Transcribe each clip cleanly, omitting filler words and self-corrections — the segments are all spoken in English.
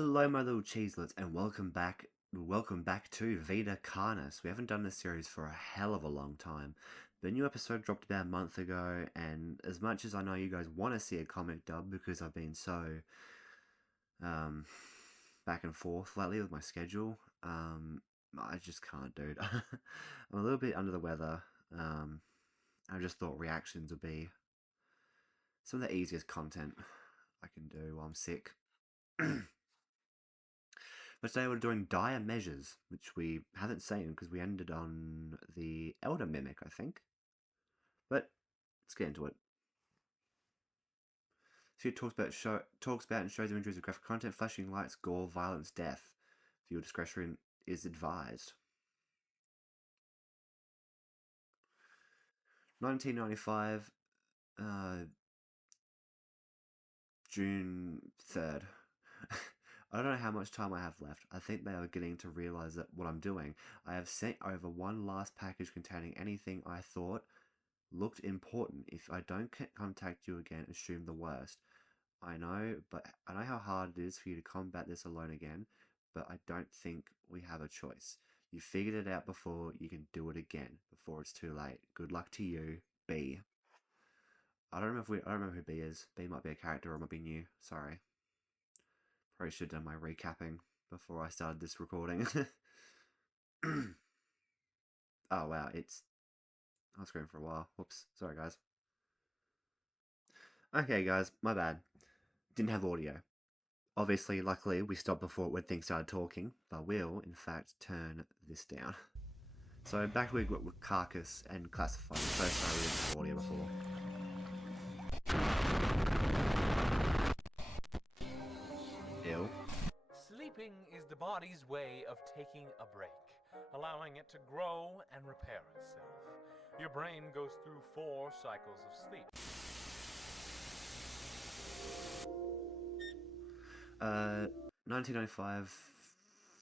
Hello, my little cheezlets, and welcome back. Welcome back to Vita Carnis. We haven't done this series for a hell of a long time. The new episode dropped about a month ago, and as much as I know you guys want to see a comic dub because I've been so um, back and forth lately with my schedule, I just can't, dude. I'm a little bit under the weather. I just thought reactions would be some of the easiest content I can do while I'm sick. But today we're doing dire measures, which we haven't seen because we ended on the Elder Mimic, I think. But let's get into it. So it talks about and shows images of graphic content, flashing lights, gore, violence, death. Viewer discretion is advised. 1995, June 3rd. I don't know how much time I have left. I think they are getting to realize that what I'm doing. I have sent over one last package containing anything I thought looked important. If I don't contact you again, assume the worst. I know how hard it is for you to combat this alone again, but I don't think we have a choice. You figured it out before, you can do it again before it's too late. Good luck to you, B. I don't remember who B is. B might be a character or it might be new. Sorry. Probably should have done my recapping before I started this recording. Oh wow, I was screen for a while. Whoops. Sorry guys. Okay guys, my bad. Didn't have audio. Obviously, luckily, we stopped before when things started talking, but we'll, in fact, turn this down. So back with carcass and classifying. So sorry we didn't have audio before. Ew. Sleeping is the body's way of taking a break, allowing it to grow and repair itself. Your brain goes through 4 cycles of sleep. 1995,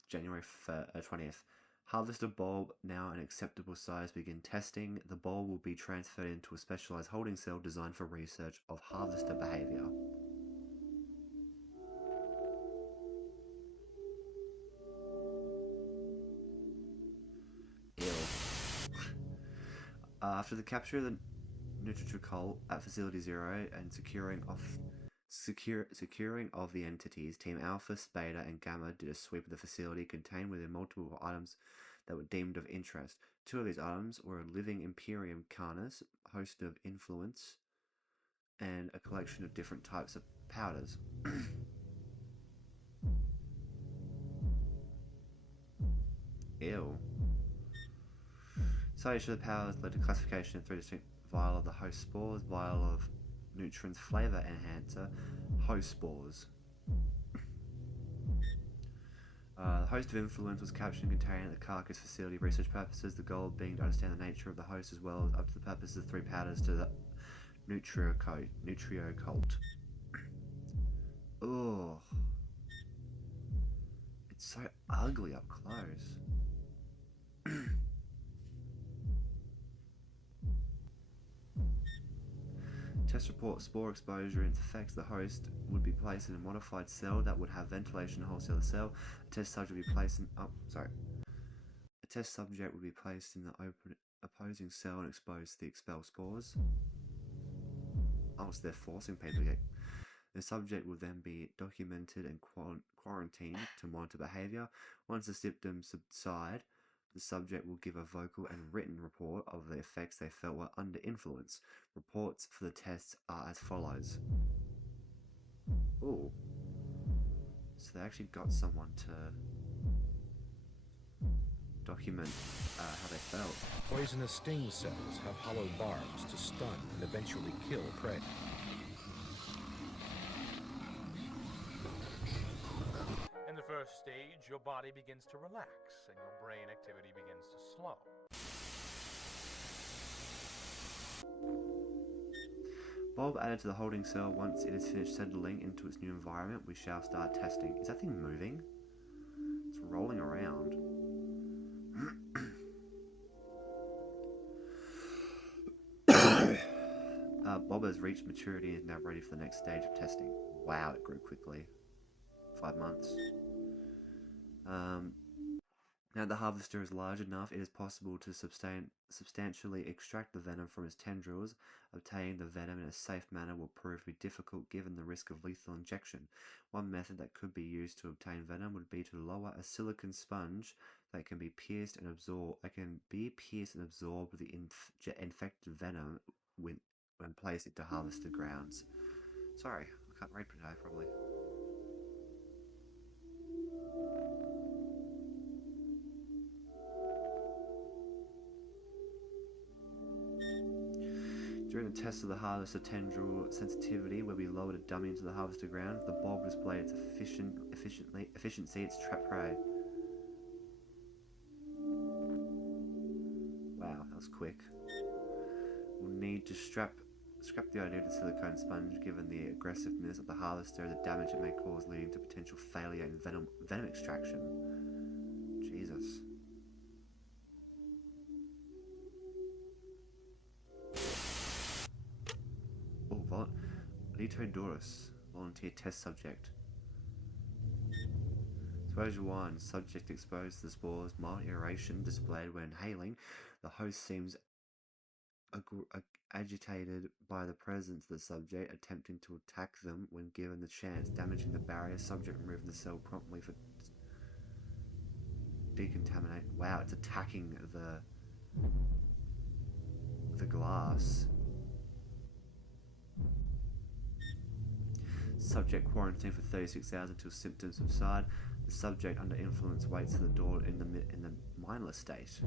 January 20th. Harvester bulb now an acceptable size. Begin testing. The bulb will be transferred into a specialized holding cell designed for research of harvester behavior. After the capture of the Nutritricol at Facility Zero and securing of the entities, Team Alpha, Beta, and Gamma did a sweep of the facility contained within multiple items that were deemed of interest. 2 of these items were a living Imperium carnis, host of influence, and a collection of different types of powders. Ew. Studies of the powers led to classification of 3 distinct vial of the host spores, vial of nutrients flavor enhancer, host spores. The host of influence was captured and contained at the carcass facility research purposes, the goal being to understand the nature of the host as well as up to the purpose of 3 powders to the Nutrio cult. Ugh. It's so ugly up close. Test report spore exposure and its effects. The host would be placed in a modified cell that would have ventilation in the whole cell. A test subject would be placed in A test subject would be placed in the opposing cell and exposed to the expelled spores. Oh, so they're forcing people to get. The subject would then be documented and quarantined to monitor behavior. Once the symptoms subside, the subject will give a vocal and written report of the effects they felt were under influence. Reports for the tests are as follows. Ooh. So they actually got someone to document how they felt. Poisonous sting cells have hollow barbs to stun and eventually kill prey. In the first stage, your body begins to relax and your brain activity begins to slow. Bulb added to the holding cell. Once it is finished settling into its new environment, we shall start testing. Is that thing moving? It's rolling around. Bob has reached maturity and is now ready for the next stage of testing. Wow, it grew quickly. 5 months. Now the harvester is large enough, it is possible to substantially extract the venom from its tendrils. Obtaining the venom in a safe manner will prove to be difficult given the risk of lethal injection. One method that could be used to obtain venom would be to lower a silicon sponge that can be pierced and absorb the infected venom when placed into harvested grounds. Sorry, I can't read today probably. During the test of the harvester tendril sensitivity, where we lowered a dummy into the harvester ground, the bulb displayed its efficiency, its trap prey. Wow, that was quick. We'll need to scrap the idea of the silicone sponge, given the aggressiveness of the harvester and the damage it may cause, leading to potential failure in venom extraction. Jesus. Oh, Vita, volunteer test subject. Exposure 1. Subject exposed to the spores. Mild aeration displayed when inhaling. The host seems agitated by the presence of the subject, attempting to attack them when given the chance, damaging the barrier. Subject removing the cell promptly for decontaminate. Wow, it's attacking the glass. Subject quarantined for 36 hours until symptoms subside. The subject under influence waits at the door in the mindless state.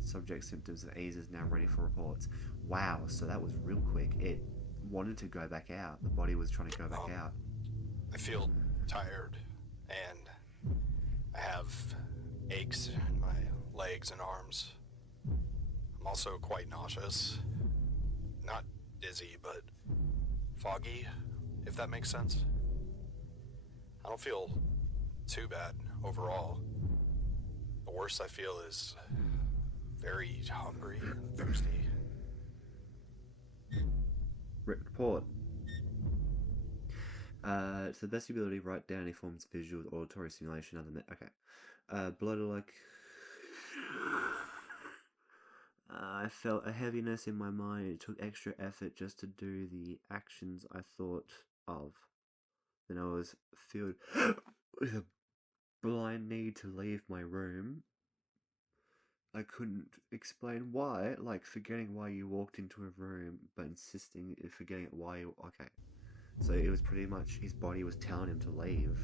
Subject symptoms of ease is now ready for reports. Wow, so that was real quick. It wanted to go back out. The body was trying to go back out. I feel tired, and I have aches in my legs and arms. I'm also quite nauseous. Not dizzy, but foggy, if that makes sense. I don't feel too bad overall. The worst I feel is very hungry and thirsty. Report. To the best ability, write down any forms of visual, auditory stimulation, blood like... I felt a heaviness in my mind. It took extra effort just to do the actions I thought of. Then I was filled with a blind need to leave my room. I couldn't explain why, like forgetting why you walked into a room, but insisting in forgetting why you... Okay. So it was pretty much his body was telling him to leave.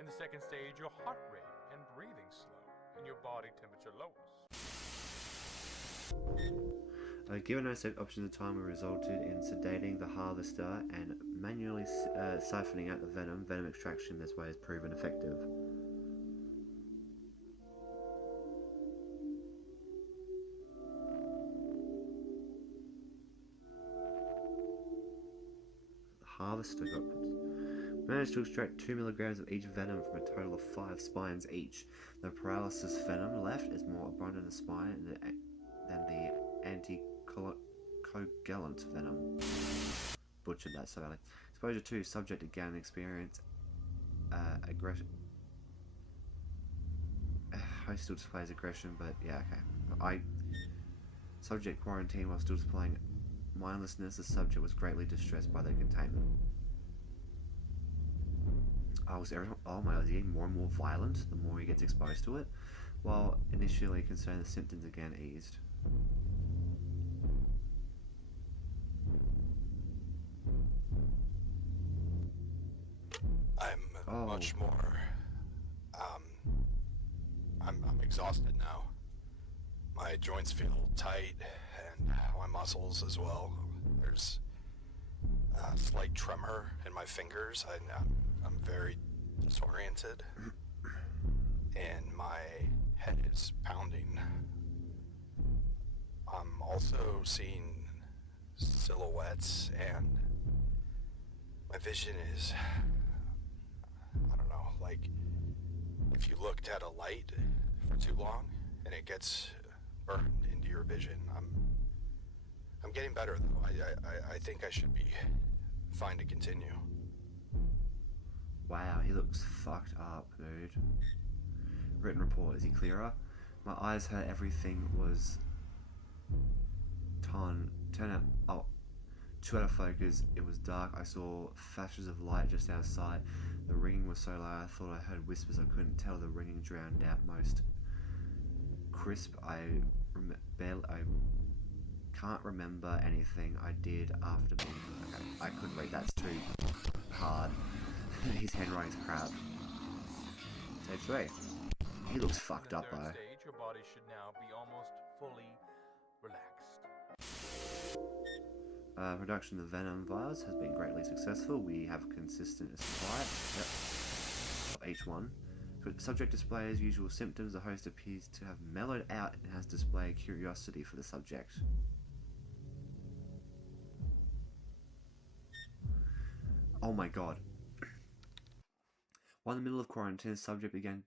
In the second stage, your heart rate and breathing slow, and your body temperature lowers. Given no set options at the time, we resulted in sedating the harvester and manually siphoning out the venom. Venom extraction this way has proven effective. The harvester managed to extract 2 milligrams of each venom from a total of 5 spines each. The paralysis venom left is more abundant in the spine than the anticoagulant venom. Butchered that so badly. Exposure 2. Subject again experience aggression. Host still displays aggression, but yeah, okay. Subject quarantined while still displaying mindlessness. The subject was greatly distressed by the containment. Is he getting more and more violent the more he gets exposed to it? While initially concerned, the symptoms again eased. I'm much more... I'm exhausted now. My joints feel tight, and my muscles as well. There's a slight tremor in my fingers. I'm very disoriented, and my head is pounding. I'm also seeing silhouettes, and my vision is, I don't know, like if you looked at a light for too long and it gets burned into your vision. I'm getting better though. I think I should be fine to continue. Wow, he looks fucked up, dude. Written report, is he clearer? My eyes hurt, everything was turn out, too out of focus. It was dark. I saw flashes of light just outside. The ringing was so loud I thought I heard whispers. I couldn't tell. The ringing drowned out most crisp. I can't remember anything I did after being... Okay, I couldn't read. That's too hard. His handwriting's crap. Stage 3. He looks fucked up, In the though. third stage, your body should now be almost fully relaxed. Production of venom vials has been greatly successful. We have a consistent supply of each one. The subject displays usual symptoms. The host appears to have mellowed out and has displayed curiosity for the subject. Oh my god. While in the middle of quarantine, the subject began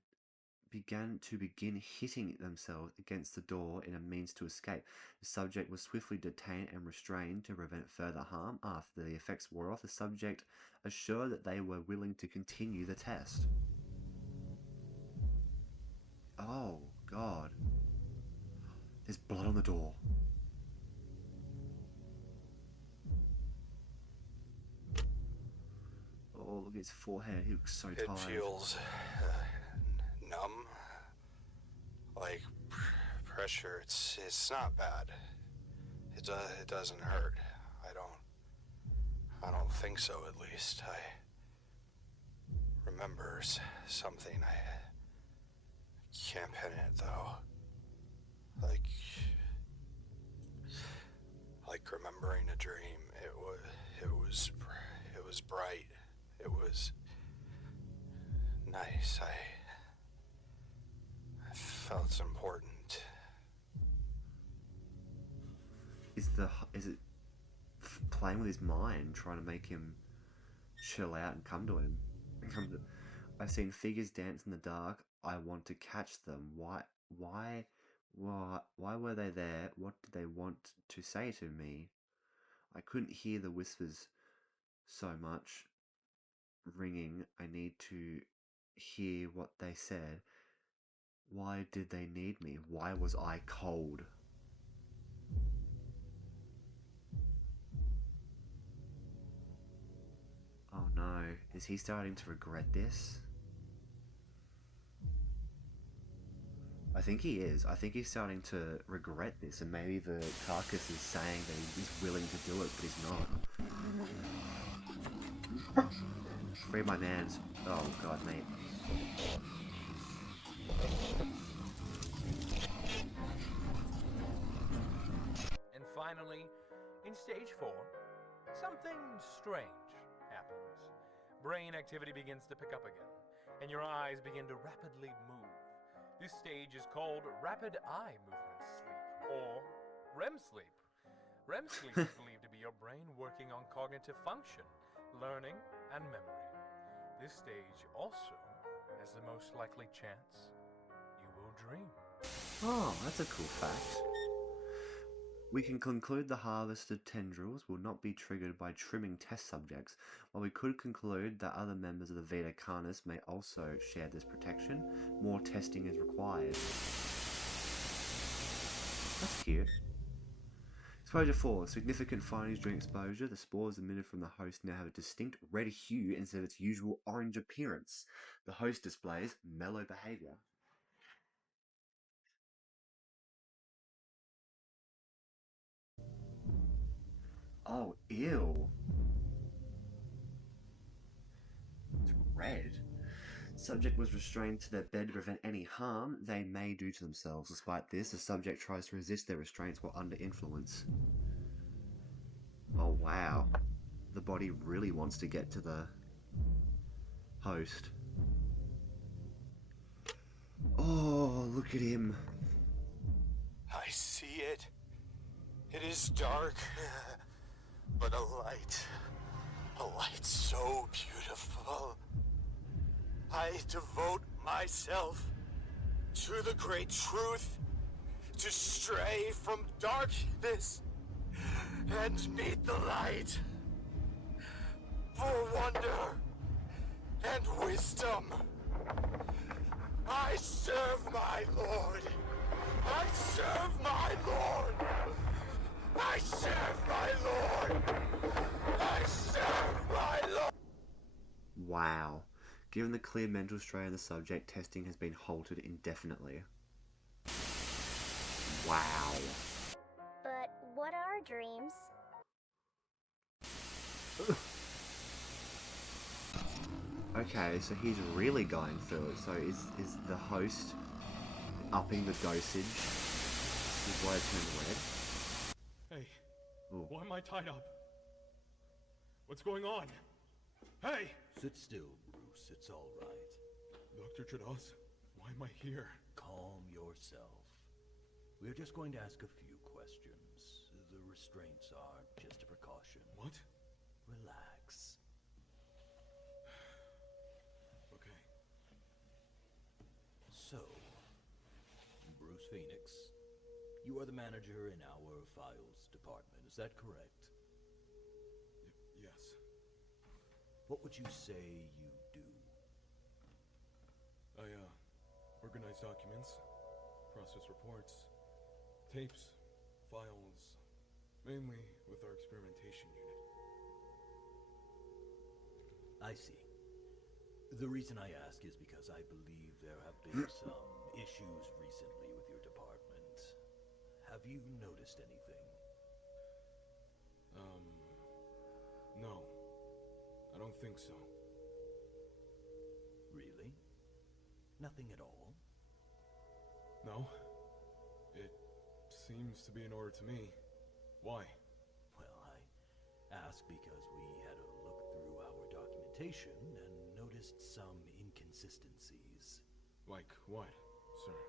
hitting themselves against the door in a means to escape. The subject was swiftly detained and restrained to prevent further harm. After the effects wore off, the subject assured that they were willing to continue the test. Oh, God. There's blood on the door. Oh, look at his forehead. He looks so tired. It feels numb, like pressure. It's not bad. It doesn't hurt. I don't think so. At least I remember something. I can't pin it though. Like remembering a dream. It was bright. It was nice. I felt important. Is it playing with his mind, trying to make him chill out and come to him? I've seen figures dance in the dark. I want to catch them. Why were they there? What did they want to say to me? I couldn't hear the whispers so much ringing. I need to hear what they said. Why did they need me? Why was I cold? Oh no, is he starting to regret this? I think he is. I think he's starting to regret this, and maybe the carcass is saying that he's willing to do it, but he's not. Free my mans. Oh god, mate. And finally, in stage 4, something strange happens. Brain activity begins to pick up again, and your eyes begin to rapidly move. This stage is called rapid eye movement sleep, or REM sleep. REM sleep is believed to be your brain working on cognitive function, learning, and memory. This stage also has the most likely chance you will dream. Oh, that's a cool fact. We can conclude the harvested tendrils will not be triggered by trimming test subjects, while we could conclude that other members of the Vita carnis may also share this protection. More testing is required. That's cute. Exposure 4. Significant findings during exposure. The spores emitted from the host now have a distinct red hue instead of its usual orange appearance. The host displays mellow behavior. Oh, ew. It's red. Subject was restrained to their bed to prevent any harm they may do to themselves. Despite this, the subject tries to resist their restraints while under influence. Oh, wow. The body really wants to get to the host. Oh, look at him. I see it. It is dark, but a light so beautiful. I devote myself to the great truth, to stray from darkness and meet the light. For wonder and wisdom, I serve my Lord. I serve my Lord. I serve my Lord. I serve my Lord. Wow. Given the clear mental strain of the subject, testing has been halted indefinitely. Wow. But what are dreams? Okay, so he's really going through it. So is the host upping the dosage? Is why it's turned red? Hey, Ooh. why am I tied up? What's going on? Hey! Sit still, Bruce. It's all right. Dr. Trados, why am I here? Calm yourself. We're just going to ask a few questions. The restraints are just a precaution. What? Relax. Okay. So, Bruce Phoenix, you are the manager in our files department. Is that correct? Yes. What would you say you do? I, organize documents, process reports, tapes, files, mainly with our experimentation unit. I see. The reason I ask is because I believe there have been some issues recently with your department. Have you noticed anything? No. I don't think so. Really? Nothing at all? No. It seems to be in order to me. Why? Well, I ask because we had a look through our documentation and noticed some inconsistencies. Like what, sir?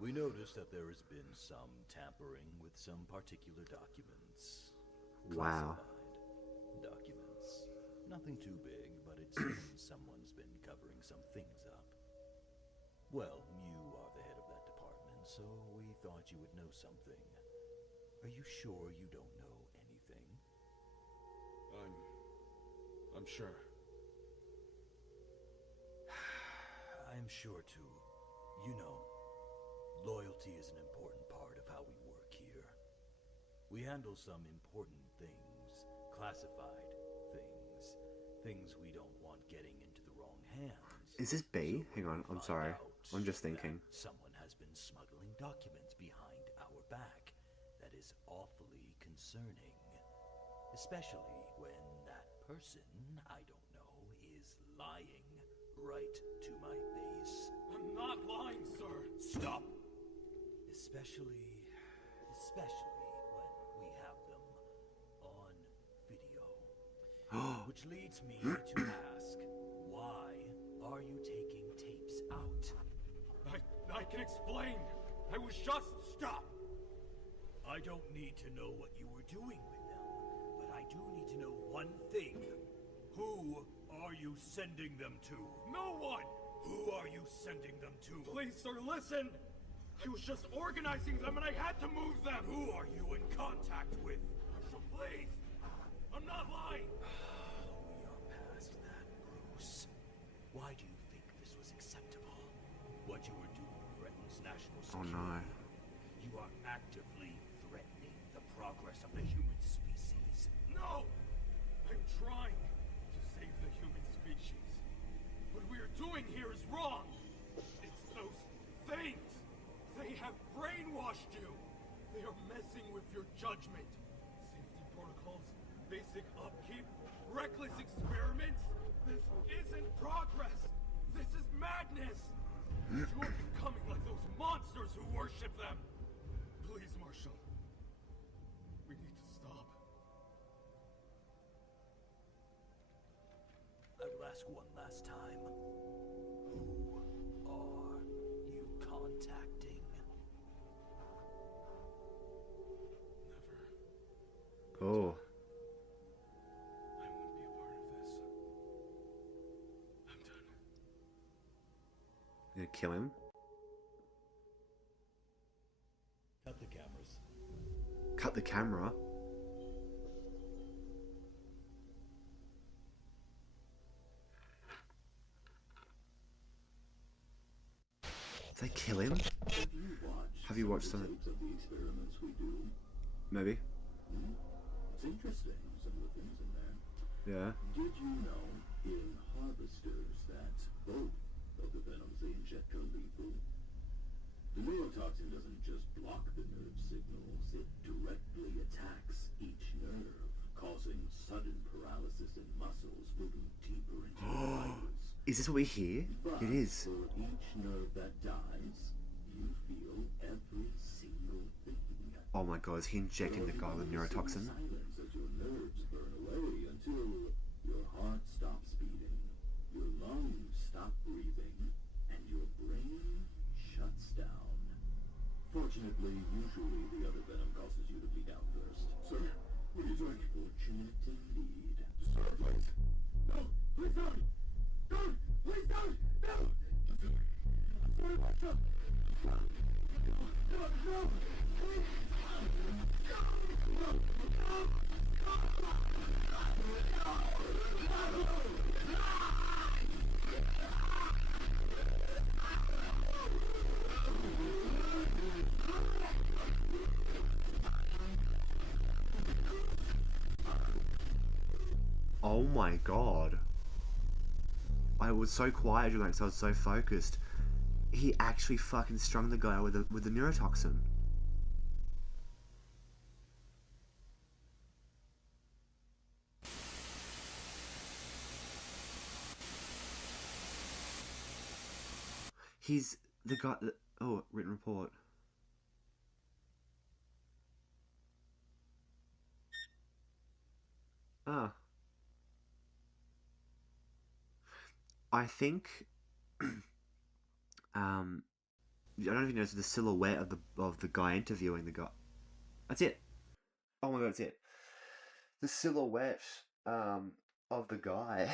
We noticed that there has been some tampering with some particular documents. Wow. Classified documents. Nothing too big, but it seems someone's been covering some things up. Well, you are the head of that department, so we thought you would know something. Are you sure you don't know anything? I'm sure. I'm sure too. You know, loyalty is an important part of how we work here. We handle some important things, classified things we don't want getting into the wrong hands. Is this B? So Hang on, I'm we sorry. find out I'm just thinking. that someone has been smuggling documents behind our back. That is awfully concerning. Especially when that person, I don't know, is lying right to my face. I'm not lying, sir! Stop! Especially when we have them on video. Which leads me to ask, why are you taking tapes out? I can explain! I was just... Stop! I don't need to know what you were doing with them, but I do need to know one thing. Who are you sending them to? No one! Who are you sending them to? Please, sir, listen! I was just organizing them and I had to move them! Who are you in contact with? Marshall, please! I'm not lying! We are past that, Bruce. Why do you think this was acceptable? What you were doing threatens national Oh security. no. You are actively threatening the progress of the human species. No! I'm trying to save the human species. What we are doing here is wrong! It's those things! They have brainwashed you! They are messing with your judgment. Safety protocols, basic upkeep, reckless experiments. This isn't progress! This is madness! You are becoming like those monsters who worship them! Please, Marshall. We need to stop. I will ask one last time. Who kill him? Cut the cameras. Cut the camera? Did they kill him? Have you watched some of the experiments we do? Maybe. It's interesting, some of the things in there. Yeah. Did you know in harvesters that both of the venoms they inject are lethal? The neurotoxin doesn't just block the nerve signals, it directly attacks each nerve, causing sudden paralysis in muscles moving deeper into the vitals. Is this what we hear? But It is. for each nerve that dies, you feel every single thing. Oh my god, is he injecting the guy with neurotoxin? Silence as your nerves burn away until your heart stops beating, your lungs stop breathing, and your brain shuts down. Fortunately, usually the other venom causes you to bleed out first. Sir, what are you doing? Fortunate indeed. Sir, please. No, please don't. Don't. Please don't. No. I'm sorry, Marshal. No. No. No. Please. Oh my god. I was so quiet during that because I was so focused. He actually fucking strung the guy with the neurotoxin. He's the guy that... Oh, written report. Ah. I think... I don't know if you noticed the silhouette of the guy interviewing the guy. That's it. Oh my god, that's it. The silhouette of the guy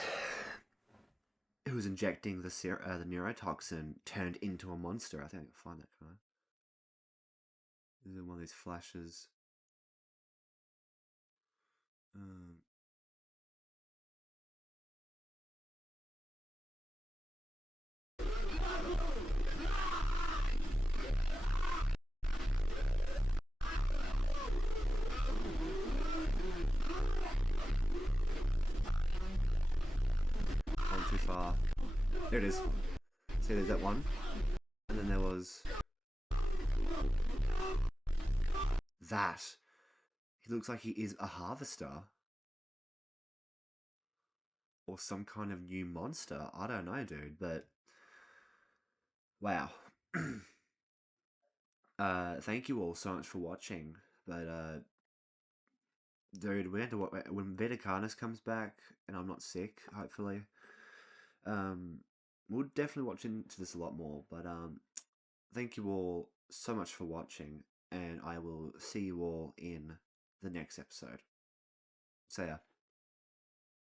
who was injecting the neurotoxin turned into a monster. I think I can find that guy. This is one of these flashes. Too far. There it is. See, there's that one. And then there was... that. He looks like he is a harvester. Or some kind of new monster. I don't know, dude, but... Wow. Thank you all so much for watching. But, dude, we have to... When Vita carnis comes back, and I'm not sick, hopefully... we'll definitely watch into this a lot more, but thank you all so much for watching, and I will see you all in the next episode. So yeah.